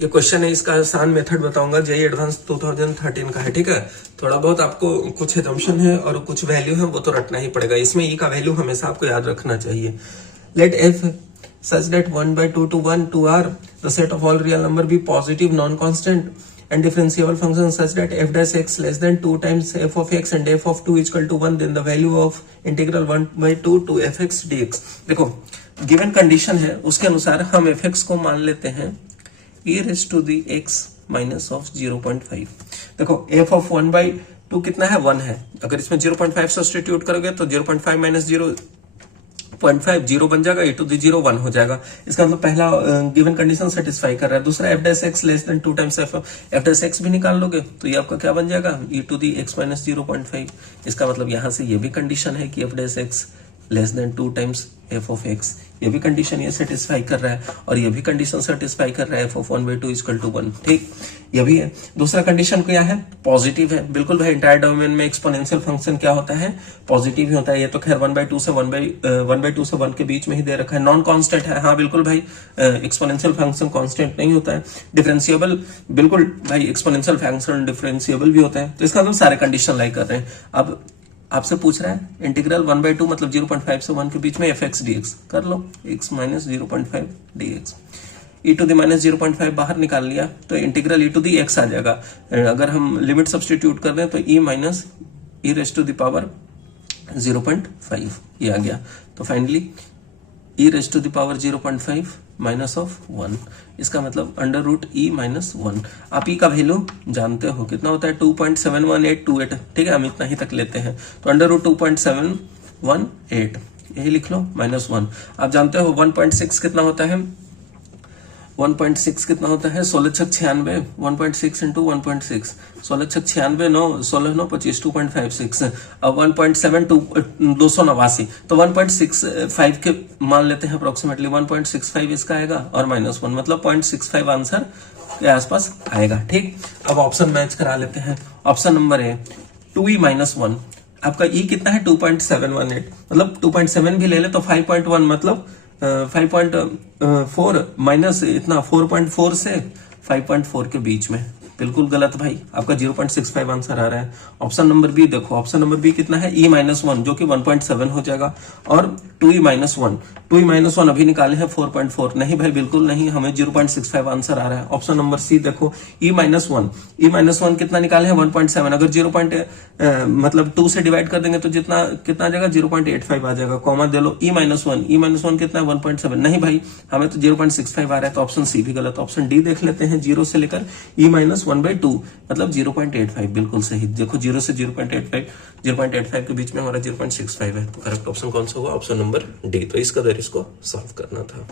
ये क्वेश्चन है, इसका आसान मेथड बताऊंगा, जेईई एडवांस 2013 का है, ठीक है। थोड़ा बहुत आपको कुछ एजम्पशन है और कुछ वैल्यू है वो तो रटना ही पड़ेगा। इसमें ई का वैल्यू हमेशा आपको याद रखना चाहिए। Let f such that 1/2 to 1 to r the set of all real number be positive non-constant and differentiable function such that f dash x less than 2 times f of x and f of 2 is equal to 1, then the value of integral 1/2 to fx dx। देखो given condition है उसके अनुसार हम fx को मान लेते हैं e raised to the x minus of 0.5। देखो f of 1/2 कितना है, 1 है। अगर इसमें 0.5 सब्स्टिट्यूट करोगे तो 0.5 माइनस 0.5 0 बन जाएगा, e टू द 0 1 हो जाएगा। इसका मतलब पहला गिवन कंडीशन सेटिस्फाई कर रहा है। दूसरा f dash x less than 2 times f dash x भी निकाल लोगे तो ये आपका क्या बन जाएगा, e to the x minus 0.5। इसका मतलब यहां से ये भी कंडीशन है कि f dash x less than 2 times f of x, ये भी कंडीशन ये सेटिस्फाई कर रहा है और ये भी कंडीशन सेटिस्फाई कर रहा है f ऑफ 1/2 इक्वल टू 1, ठीक। ये भी है। दूसरा कंडीशन क्या है, पॉजिटिव है। बिल्कुल भाई, इंटायर डोमेन में एक्सपोनेंशियल फंक्शन क्या होता है, पॉजिटिव ही होता है। ये तो खैर 1/2 से 1 के बीच में ही दे रखा है। नॉन कांस्टेंट है, हाँ बिल्कुल भाई, एक्सपोनेंशियल फंक्शन कांस्टेंट नहीं होता है। डिफरेंशिएबल, बिल्कुल भाई, एक्सपोनेंशियल फंक्शन डिफरेंशिएबल भी होता है। तो इसका हम सारे कंडीशन लाइक कर रहे हैं। अब आपसे पूछ रहा है इंटीग्रल 1/2 मतलब 0.5 से 1 के बीच में fx dx कर लो, x minus 0.5 dx। e to the minus 0.5 बाहर निकाल लिया तो integral e to the x आ जाएगा। अगर हम लिमिट सब्स्टिट्यूट कर दें तो e minus e raise to the power 0.5 ये आ गया। तो finally e raise to the power 0.5 minus of 1, इसका मतलब अंडर रूट e माइनस 1। आप e का वैल्यू जानते हो कितना होता है, 2.71828, ठीक है। हम इतना ही तक लेते हैं तो अंडर रूट 2.718 यही लिख लो माइनस 1। आप जानते हो 1.6 कितना होता है, 1.6 कितना होता है, 16 छक 96, 1.6 इंटू 1.6, 16 छक 96, 9 16 9 25, 2.56। अब 1.7 289, तो 1.65 के मान लेते हैं अप्रोक्सीमेटली, 1.65 इसका आएगा और माइनस 1 मतलब 0.65 आंसर के आसपास आएगा, ठीक। अब ऑप्शन मैच करा लेते हैं। ऑप्शन नंबर है 2e माइनस 1, आपका e कितना है 2.718, मतलब 2.7 भी ले ले तो 5.1 मतलब 5.4 माइनस इतना 4.4 से 5.4 के बीच में, बिल्कुल गलत भाई, आपका 0.65 आंसर आ रहा है। ऑप्शन नंबर बी देखो, ऑप्शन नंबर बी कितना है, e माइनस 1 जो कि 1.7 हो जाएगा और 2e माइनस 1, 2e माइनस 1 अभी निकाले हैं 4.4, नहीं भाई बिल्कुल नहीं, हमें 0.65 आंसर आ रहा है। ऑप्शन नंबर सी देखो, e माइनस 1 कितना निकाले हैं 1.7, अगर मतलब 2 से डिवाइड कर देंगे तो जितना कितना आ जाएगा 0.85 आ जाएगा, कॉमा दे लो। e माइनस 1 कितना है 1.7, नहीं भाई हमें तो 0.65 आ रहा है, तो ऑप्शन सी भी गलत। ऑप्शन डी देख लेते हैं, 0 से लेकर e माइनस 1/2 मतलब 0.85, बिल्कुल सही। देखो 0 से 0.85 के बीच में हमारा 0.65 है, तो करेक्ट ऑप्शन कौन सा होगा, ऑप्शन नंबर डी। तो इसका दर इसको सॉल्व करना था।